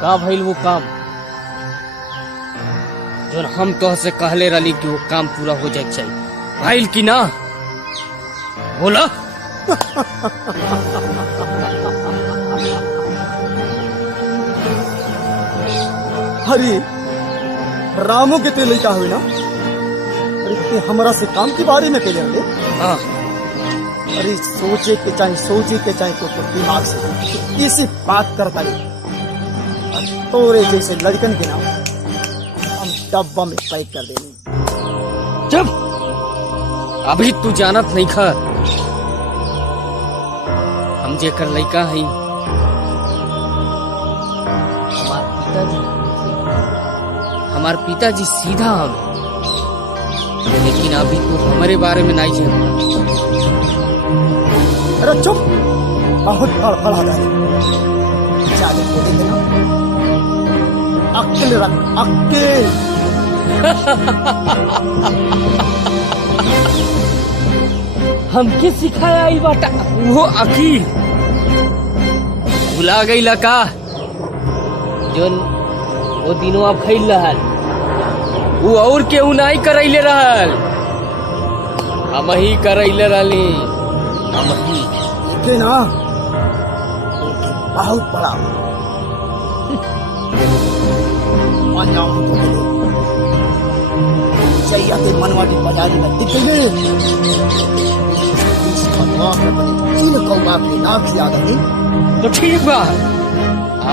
का भइल वो काम जो हम तो से कहले रही कि वो काम पूरा हो जाए चाहिए, भइल कि ना बोला। अरे रामो के ते लइका हुई ना, अरे ते हमरा से काम के बारे में कहले रे। हाँ अरे सोचे के चाहे तो दिमाग से इसी बात करता है। तोरे जैसे लड़कन के नाम हम डब्बा में पैक कर देंगे। जब अभी तू जानत नहीं खा हम जेकर लइका हई हमार पिताजी सीधा हम, लेकिन अभी तू हमारे बारे में नहीं जानता। अरे चुप, बहुत बड़ा है ज्यादा बोलेंगे ना, अक्ल रख अक्ल। हमके सिखाया ई बाटा वो अकील भुला गई लका जोन वो दिनों अब खैल रहल वो और केहू नहीं करैले रहल, हम ही करैले रहली। हम ही के ना बहुत बड़ा चाहिए मनवाटी बाजारी में दिख गए। इन कौवा के नाम से याद है तो ठीक बा,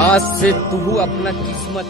आज से तू अपना किस्मत